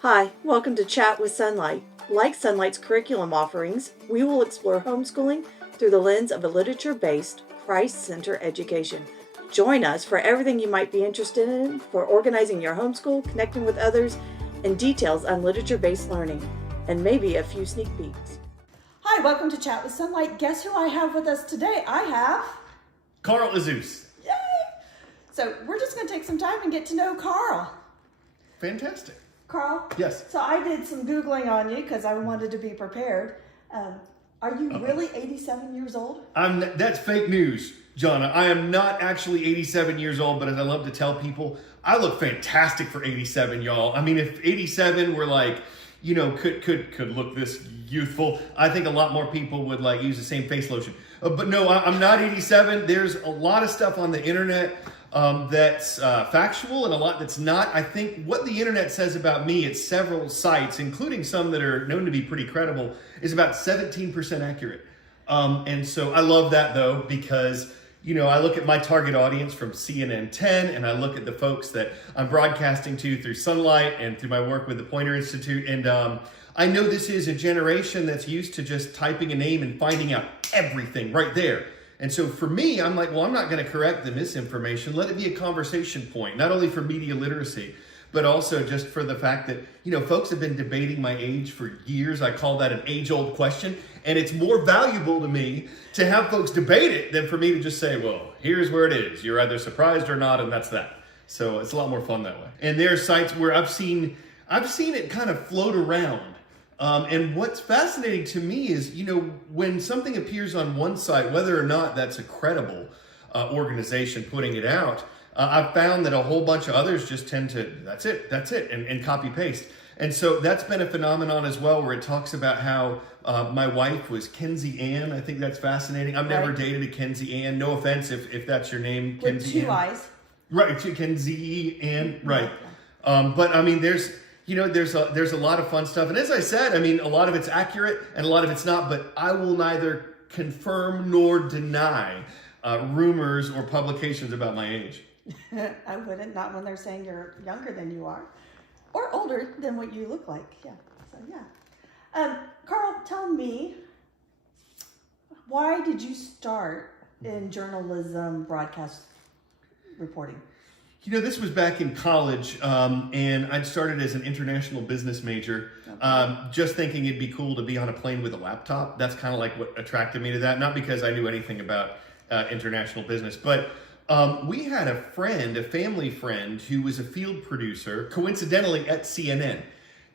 Hi, welcome to Chat with Sonlight. Like Sonlight's curriculum offerings, we will explore homeschooling through the lens of a literature-based, Christ-centered education. Join us for everything you might be interested in for organizing your homeschool, connecting with others, and details on literature-based learning, and maybe a few sneak peeks. Hi, welcome to Chat with Sonlight. Guess who I have with us today? I have Carl Azuz. Yay! So we're just going to take some time and get to know Carl. Fantastic. Carl? Yes. So I did some Googling on you because I wanted to be prepared. Are you really 87 years old? That's fake news, Jonna. I am not actually 87 years old, but as I love to tell people, I look fantastic for 87, y'all. I mean, if 87 were like, could look this youthful, I think a lot more people would like use the same face lotion. But no, I'm not 87. There's a lot of stuff on the internet that's factual and a lot that's not. I think what the internet says about me at several sites, including some that are known to be pretty credible, is about 17% accurate. And so I love that though, because I look at my target audience from CNN 10 and I look at the folks that I'm broadcasting to through Sonlight and through my work with the Pointer Institute. And I know this is a generation that's used to just typing a name and finding out everything right there. And so for me, I'm like, well, I'm not going to correct the misinformation. Let it be a conversation point, not only for media literacy, but also just for the fact that, folks have been debating my age for years. I call that an age-old question. And it's more valuable to me to have folks debate it than for me to just say, well, here's where it is. You're either surprised or not, and that's that. So it's a lot more fun that way. And there are sites where I've seen it kind of float around. And what's fascinating to me is, when something appears on one site, whether or not that's a credible organization putting it out, I've found that a whole bunch of others just tend to, that's it, and copy paste. And so that's been a phenomenon as well, where it talks about how my wife was Kenzie Ann. I think that's fascinating. I've never dated a Kenzie Ann. No offense if that's your name, Kenzie Ann. With two eyes. Right, Kenzie Ann, right. But I mean, there's a lot of fun stuff. And as I said, I mean, a lot of it's accurate and a lot of it's not, but I will neither confirm nor deny rumors or publications about my age. I wouldn't, not when they're saying you're younger than you are or older than what you look like. Yeah. So, yeah. Carl, tell me, why did you start in journalism, broadcast reporting? This was back in college, and I'd started as an international business major, just thinking it'd be cool to be on a plane with a laptop. That's kind of like what attracted me to that, not because I knew anything about international business, but we had a family friend, who was a field producer, coincidentally at CNN.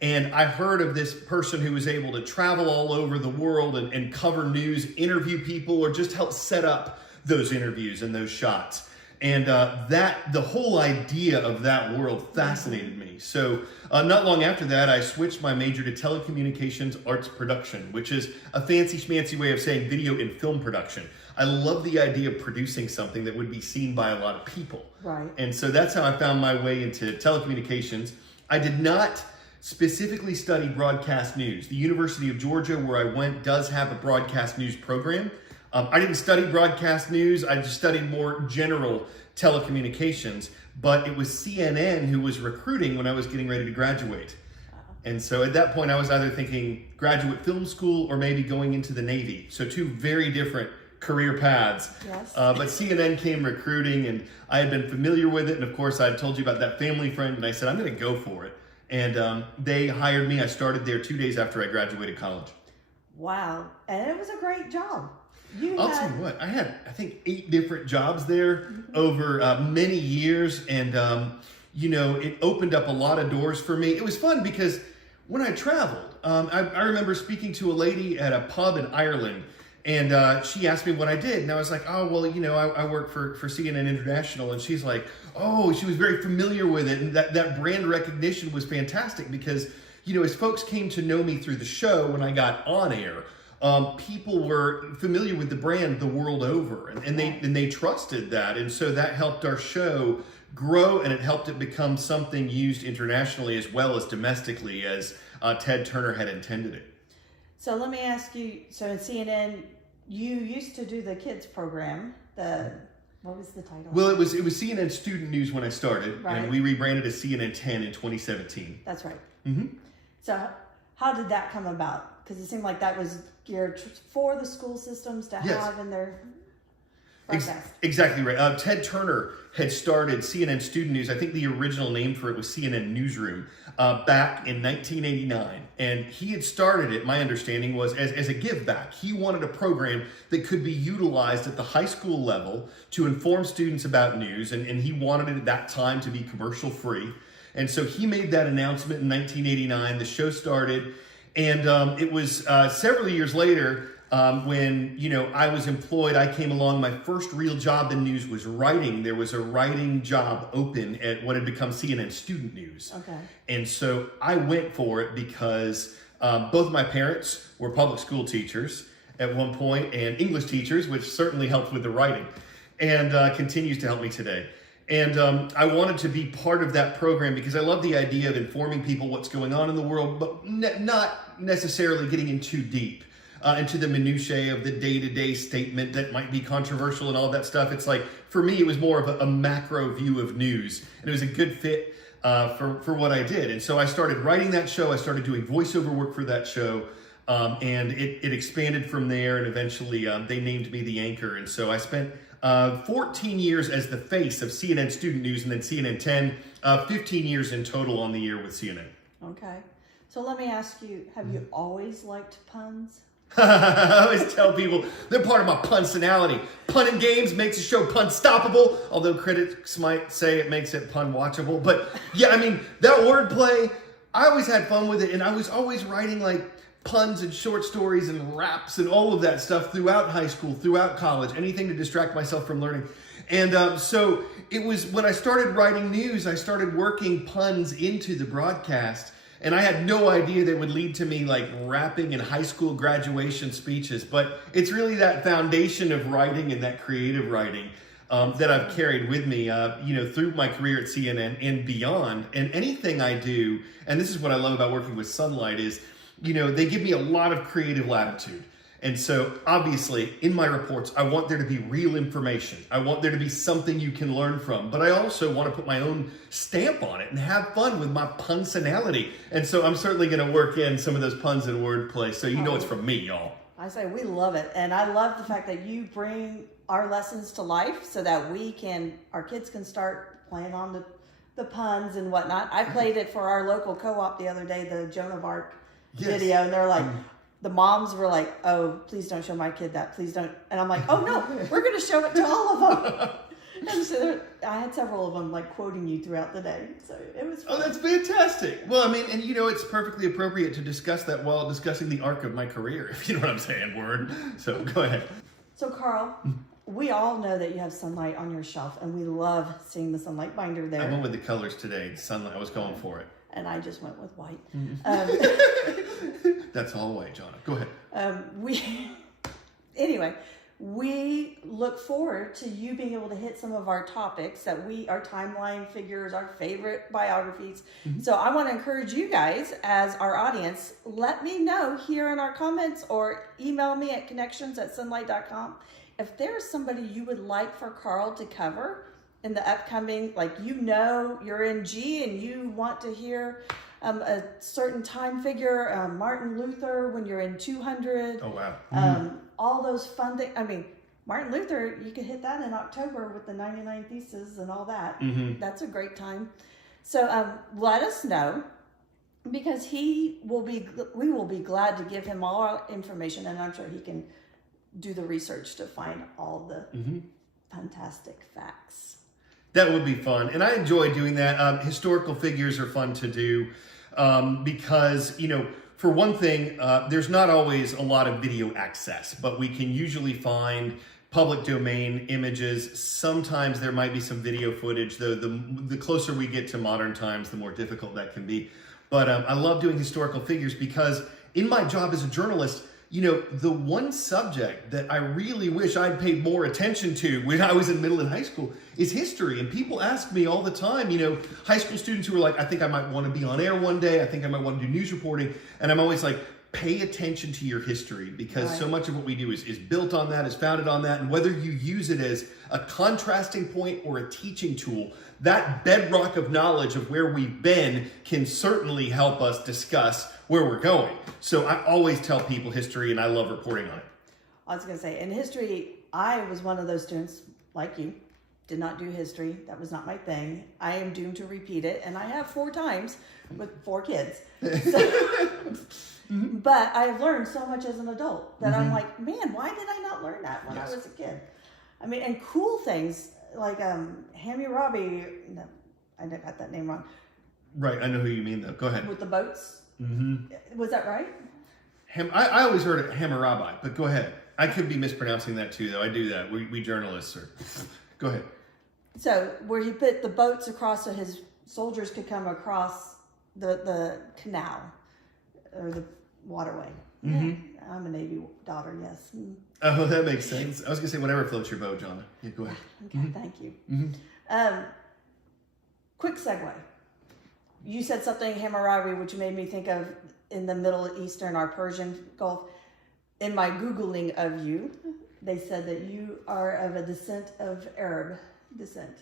And I heard of this person who was able to travel all over the world and cover news, interview people, or just help set up those interviews and those shots. And the whole idea of that world fascinated me. So not long after that, I switched my major to Telecommunications Arts Production, which is a fancy schmancy way of saying video and film production. I love the idea of producing something that would be seen by a lot of people. Right. And so that's how I found my way into telecommunications. I did not specifically study broadcast news. The University of Georgia, where I went, does have a broadcast news program. I didn't study broadcast news. I just studied more general telecommunications, but it was CNN who was recruiting when I was getting ready to graduate. And so at that point, I was either thinking graduate film school or maybe going into the Navy. So two very different career paths. Yes. But CNN came recruiting, and I had been familiar with it. And of course, I had told you about that family friend, and I said, I'm going to go for it. And they hired me. I started there 2 days after I graduated college. Wow. And it was a great job. I'll tell you what, I had, I think, 8 different jobs there over many years. And, it opened up a lot of doors for me. It was fun because when I traveled, I remember speaking to a lady at a pub in Ireland, and she asked me what I did. And I was like, oh, well, I work for CNN International. And she's like, oh, she was very familiar with it. And that brand recognition was fantastic because, as folks came to know me through the show when I got on air, people were familiar with the brand the world over, and they trusted that. And so that helped our show grow, and it helped it become something used internationally as well as domestically as Ted Turner had intended it. So let me ask you, so in CNN, you used to do the kids program, the What was the title? Well, it was CNN Student News when I started, Right. and we rebranded as CNN 10 in 2017. That's right. Mm-hmm. So how did that come about? Because it seemed like that was geared for the school systems to Yes. have in their broadcast. Exactly right. Ted Turner had started CNN Student News. I think the original name for it was CNN Newsroom back in 1989. And he had started it, my understanding was, as a give back. He wanted a program that could be utilized at the high school level to inform students about news. And he wanted it at that time to be commercial free. And so he made that announcement in 1989. The show started. And it was several years later when, I was employed, I came along. My first real job in news was writing. There was a writing job open at what had become CNN Student News. Okay. And so I went for it because both my parents were public school teachers at one point and English teachers, which certainly helped with the writing and continues to help me today. And I wanted to be part of that program because I love the idea of informing people what's going on in the world, but not necessarily getting in too deep into the minutiae of the day-to-day statement that might be controversial and all that stuff. It's like, for me, it was more of a macro view of news, and it was a good fit for what I did. And so I started writing that show. I started doing voiceover work for that show, and it expanded from there, and eventually they named me the anchor. And so I spent 14 years as the face of CNN Student News and then CNN 10, 15 years in total on the air with CNN. Okay. So let me ask you, have you always liked puns? I always tell people they're part of my punsanality. Punning games makes a show pun-stoppable, although critics might say it makes it pun-watchable. But yeah, I mean, that wordplay, I always had fun with it, and I was always writing like puns and short stories and raps and all of that stuff throughout high school, throughout college, anything to distract myself from learning. And so it was when I started writing news, I started working puns into the broadcast. And I had no idea that would lead to me like rapping in high school graduation speeches. But it's really that foundation of writing and that creative writing that I've carried with me, through my career at CNN and beyond. And anything I do, and this is what I love about working with Sonlight, is, they give me a lot of creative latitude. And so obviously in my reports, I want there to be real information. I want there to be something you can learn from, but I also want to put my own stamp on it and have fun with my punsanality. And so I'm certainly going to work in some of those puns and wordplay. So it's from me, y'all. I say we love it. And I love the fact that you bring our lessons to life so that our kids can start playing on the puns and whatnot. I played it for our local co-op the other day, the Joan of Arc video, and they're like, the moms were like, "Oh, please don't show my kid that. Please don't." And I'm like, "Oh no, we're going to show it to all of them." And so I had several of them like quoting you throughout the day. So it was fun. Oh, that's fantastic. Well, I mean, and it's perfectly appropriate to discuss that while discussing the arc of my career, if you know what I'm saying, word. So go ahead. So Carl, we all know that you have Sonlight on your shelf, and we love seeing the Sonlight binder there. I went with the colors today. Sonlight. I was going for it. And I just went with white. That's all white, Jonna. Go ahead. We look forward to you being able to hit some of our topics our timeline figures, our favorite biographies. Mm-hmm. So I want to encourage you guys as our audience, let me know here in our comments or email me at connections@sonlight.com if there's somebody you would like for Carl to cover in the upcoming, you're in G and you want to hear a certain time figure, Martin Luther when you're in 200. Oh, wow. All those fun things. I mean, Martin Luther, you could hit that in October with the 99 Theses and all that. Mm-hmm. That's a great time. So let us know, because we will be glad to give him all our information, and I'm sure he can do the research to find all the fantastic facts. That would be fun. And I enjoy doing that. Historical figures are fun to do because, for one thing, there's not always a lot of video access, but we can usually find public domain images. Sometimes there might be some video footage, though the closer we get to modern times, the more difficult that can be. But I love doing historical figures because in my job as a journalist, the one subject that I really wish I'd paid more attention to when I was in middle and high school is history. And people ask me all the time, high school students who are like, I think I might want to be on air one day. I think I might want to do news reporting. And I'm always like, pay attention to your history, because Right. so much of what we do is built on that, is founded on that. And whether you use it as a contrasting point or a teaching tool, that bedrock of knowledge of where we've been can certainly help us discuss where we're going. So I always tell people history, and I love reporting on it. I was going to say, in history, I was one of those students like you, did not do history. That was not my thing. I am doomed to repeat it, and I have 4 times with 4 kids. So, but I've learned so much as an adult that I'm like, man, why did I not learn that when I was a kid? I mean, and cool things like Hammurabi, no, I got that name wrong. Right, I know who you mean though. Go ahead. With the boats. Was that right? I always heard it Hammurabi, but go ahead. I could be mispronouncing that too, though. I do that. We journalists are. Go ahead. So where he put the boats across so his soldiers could come across the canal or the waterway. Yeah, I'm a Navy daughter, yes. Oh, that makes sense. I was going to say whatever floats your boat, John. Yeah, go ahead. Okay, thank you. Quick segue. You said something, Hammurabi, which made me think of in the Middle Eastern, our Persian Gulf. In my Googling of you, they said that you are of a descent of Arab descent.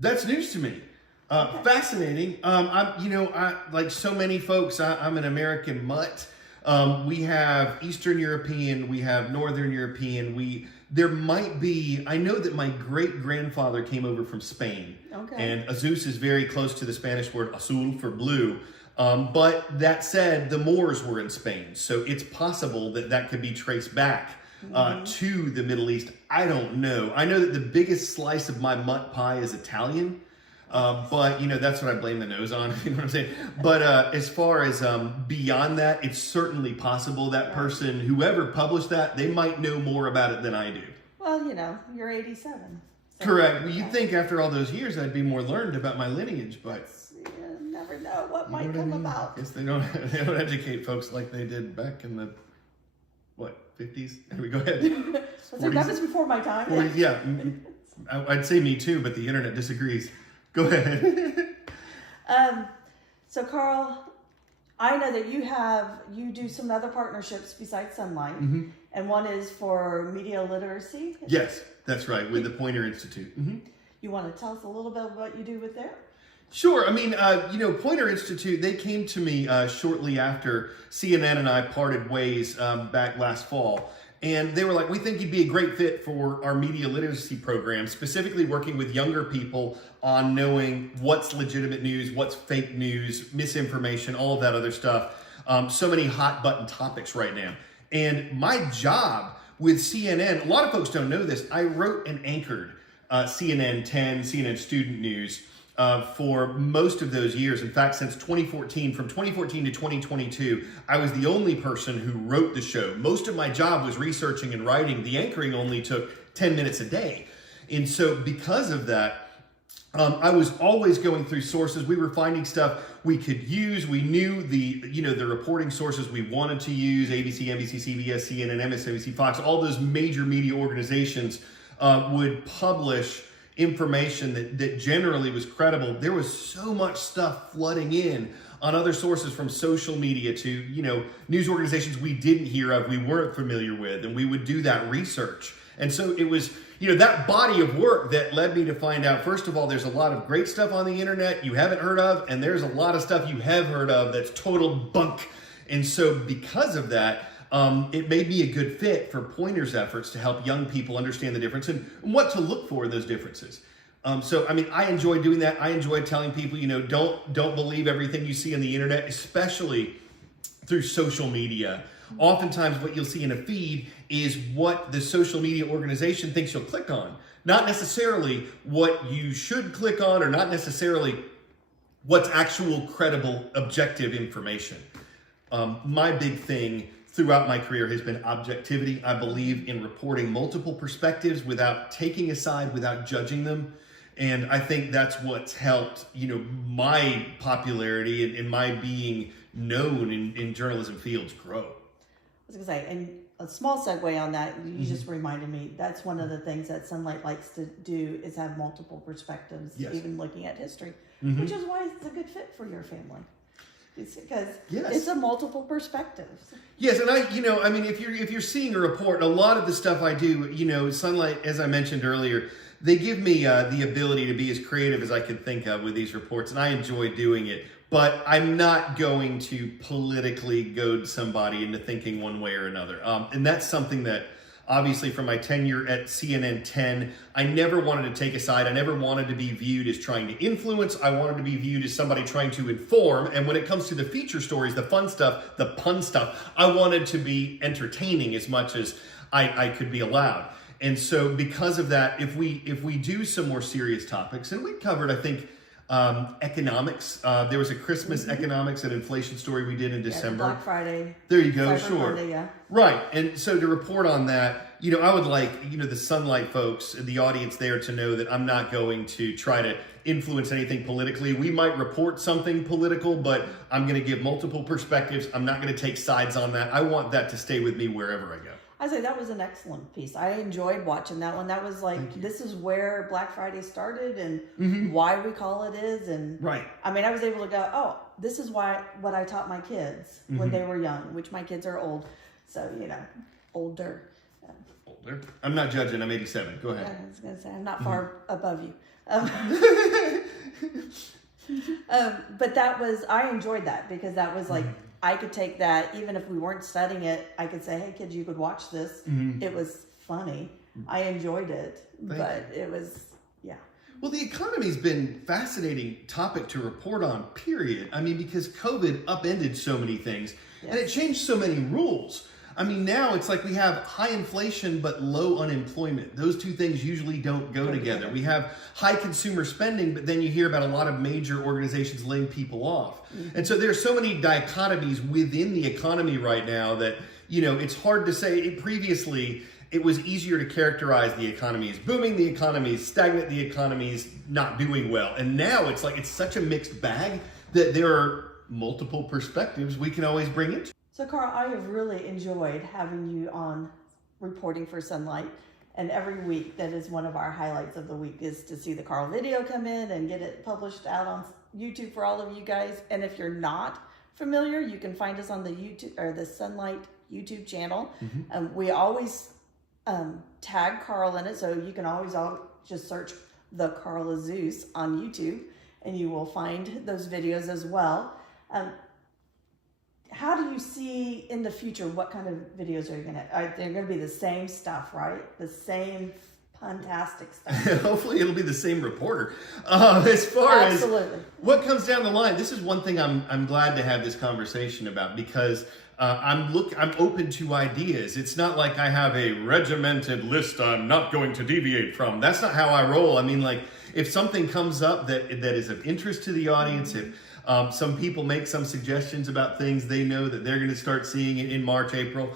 That's news to me. Fascinating. I like so many folks, I'm an American mutt. We have Eastern European, we have Northern European. There might be, I know that my great-grandfather came over from Spain. Okay. And Azuz is very close to the Spanish word azul for blue. But that said, the Moors were in Spain. So it's possible that that could be traced back to the Middle East. I don't know. I know that the biggest slice of my mutt pie is Italian. But, that's what I blame the nose on, you know what I'm saying? But as far as beyond that, it's certainly possible that person, whoever published that, they might know more about it than I do. Well, you're 87. So Correct. Well, you'd think after all those years I'd be more learned about my lineage, but... You never know what might come about. I guess they don't educate folks like they did back in the, 50s? Anyway, go ahead. That was before my time. 40s, yeah. I'd say me too, but the internet disagrees. Go ahead. So Carl, I know that you do some other partnerships besides Sonlight, and one is for media literacy. Yes, that's right, with the Pointer Institute. You want to tell us a little bit of what you do with there? Sure. I mean, Pointer Institute, they came to me shortly after CNN and I parted ways back last fall. And they were like, we think you'd be a great fit for our media literacy program, specifically working with younger people on knowing what's legitimate news, what's fake news, misinformation, all of that other stuff. So many hot button topics right now. And my job with CNN, a lot of folks don't know this, I wrote and anchored CNN 10, CNN Student News for most of those years. In fact, since 2014, from 2014 to 2022, I was the only person who wrote the show. Most of my job was researching and writing. The anchoring only took 10 minutes a day. And so because of that, I was always going through sources. We were finding stuff we could use. We knew the reporting sources we wanted to use: ABC, NBC, CBS, CNN, MSNBC, Fox. All those major media organizations would publish information that generally was credible. There was so much stuff flooding in on other sources, from social media to news organizations we didn't hear of, we weren't familiar with, and we would do that research. And so it was that body of work that led me to find out, first of all, there's a lot of great stuff on the internet you haven't heard of, and there's a lot of stuff you have heard of that's total bunk. And so because of that, it made me a good fit for Pointer's efforts to help young people understand the difference and what to look for in those differences. So, I mean, I enjoy doing that. I enjoy telling people, don't believe everything you see on the internet, especially through social media. Oftentimes what you'll see in a feed is what the social media organization thinks you'll click on, not necessarily what you should click on, or not necessarily what's actual, credible, objective information. My big thing throughout my career has been objectivity. I believe in reporting multiple perspectives without taking a side, without judging them. And I think that's what's helped, my popularity and my being known in journalism fields grow. I was going to say, and a small segue on that, you just reminded me, that's one of the things that Sonlight likes to do, is have multiple perspectives, Yes. even looking at history, which is why it's a good fit for your family. Because Yes. it's a multiple perspectives. Yes, and I mean, if you're seeing a report, a lot of the stuff I do, Sonlight, as I mentioned earlier, they give me the ability to be as creative as I could think of with these reports, and I enjoy doing it. But I'm not going to politically goad somebody into thinking one way or another, and that's something that, obviously, from my tenure at CNN 10, I never wanted to take a side. I never wanted to be viewed as trying to influence. I wanted to be viewed as somebody trying to inform. And when it comes to the feature stories, the fun stuff, the pun stuff, I wanted to be entertaining as much as I could be allowed. And so because of that, if we do some more serious topics, and we covered, I think, economics. There was a Christmas economics and inflation story we did in December. Black Friday. There you go, Cyber sure. Monday, yeah. Right. And so to report on that, I would like, the Sonlight folks, the audience there, to know that I'm not going to try to influence anything politically. We might report something political, but I'm going to give multiple perspectives. I'm not going to take sides on that. I want that to stay with me wherever I go. I say that was an excellent piece. I enjoyed watching that one. That was like, this is where Black Friday started and why we call it is. And Right. I mean, I was able to go, oh, this is what I taught my kids when they were young, which my kids are old. So, older. Older. I'm not judging. I'm 87. Go ahead. I was going to say, I'm not far above you. But I enjoyed that because that was like, I could take that, even if we weren't studying it, I could say, hey, kids, you could watch this. It was funny. I enjoyed it, it was, yeah. Well, the economy's been a fascinating topic to report on, period. I mean, because COVID upended so many things, and it changed so many rules. I mean, now it's like we have high inflation but low unemployment. Those two things usually don't go together. We have high consumer spending, but then you hear about a lot of major organizations laying people off. And so there's so many dichotomies within the economy right now that, it's hard to say. Previously, it was easier to characterize the economy as booming, the economy is stagnant, the economy is not doing well. And now it's like it's such a mixed bag that there are multiple perspectives we can always bring into. So, Carl, I have really enjoyed having you on reporting for Sonlight. And every week, that is one of our highlights of the week, is to see the Carl video come in and get it published out on YouTube for all of you guys. And if you're not familiar, you can find us on the YouTube or the Sonlight YouTube channel. We always tag Carl in it, so you can always just search the Carl Azuz on YouTube, and you will find those videos as well. How do you see in the future, what kind of videos are you they're going to be the same stuff, right? The same fantastic stuff. Hopefully it'll be the same reporter. As far Absolutely. as what comes down the line, this is one thing I'm glad to have this conversation about, because I'm open to ideas. It's not like I have a regimented list I'm not going to deviate from. That's not how I roll. I mean, like, if something comes up that is of interest to the audience, if some people make some suggestions about things they know that they're going to start seeing in March, April,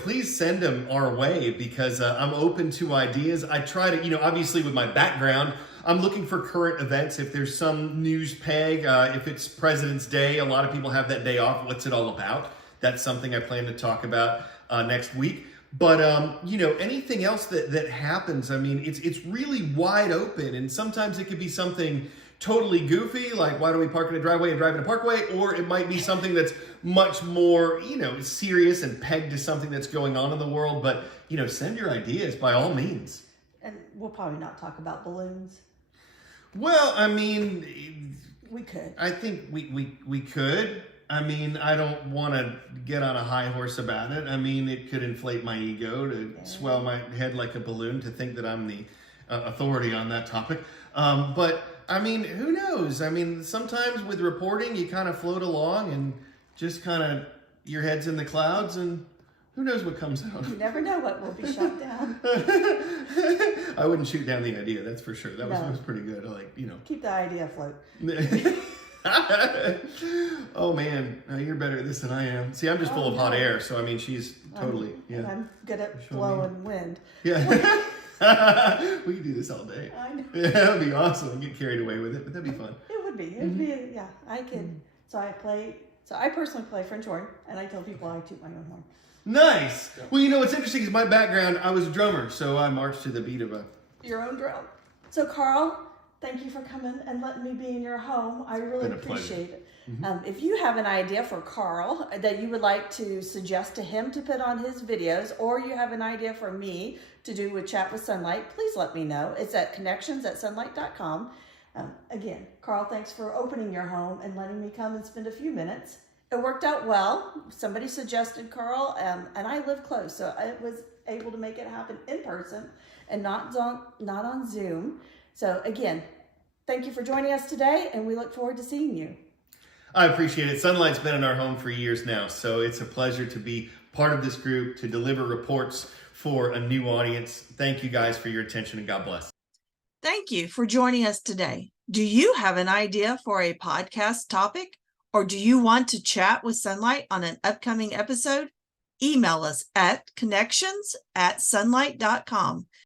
please send them our way, because I'm open to ideas. I try to, obviously with my background, I'm looking for current events. If there's some news peg, if it's President's Day, a lot of people have that day off. What's it all about? That's something I plan to talk about next week. But, anything else that happens, I mean, it's really wide open. And sometimes it could be something totally goofy, like why do we park in a driveway and drive in a parkway? Or it might be something that's much more, serious and pegged to something that's going on in the world. But, send your ideas by all means. And we'll probably not talk about balloons. Well, I mean, we could. I think we could. I mean, I don't want to get on a high horse about it. I mean, it could inflate my ego to swell my head like a balloon to think that I'm the authority on that topic. But I mean, who knows? I mean, sometimes with reporting, you kind of float along and just kind of your head's in the clouds, and who knows what comes out. You never know what will be shot down. I wouldn't shoot down the idea, that's for sure. That was pretty good. Like, Keep the idea afloat. Oh man, you're better at this than I am. See, I'm just full of hot air, so I mean, she's totally. And I'm good at blowing wind. Yeah. We could do this all day. I know. Yeah, that'd be awesome. I'd get carried away with it, but that'd be fun. It would be. It'd be. Yeah, I could. So I personally play French horn, and I tell people I toot my own horn. Nice. Well, what's interesting is my background. I was a drummer, so I marched to the beat of your own drum. So, Carl, thank you for coming and letting me be in your home. I really Been a pleasure. appreciate it. Mhm. If you have an idea for Carl that you would like to suggest to him to put on his videos, or you have an idea for me to do with Chat with Sonlight, please let me know. It's at connections@sonlight.com. Again, Carl, thanks for opening your home and letting me come and spend a few minutes. It worked out well. Somebody suggested Carl, and I live close, so I was able to make it happen in person and not on Zoom. So again, thank you for joining us today, and we look forward to seeing you. I appreciate it. Sonlight's been in our home for years now, so it's a pleasure to be part of this group, to deliver reports for a new audience. Thank you guys for your attention, and God bless. Thank you for joining us today. Do you have an idea for a podcast topic, or do you want to chat with Sonlight on an upcoming episode? Email us at connections@sonlight.com.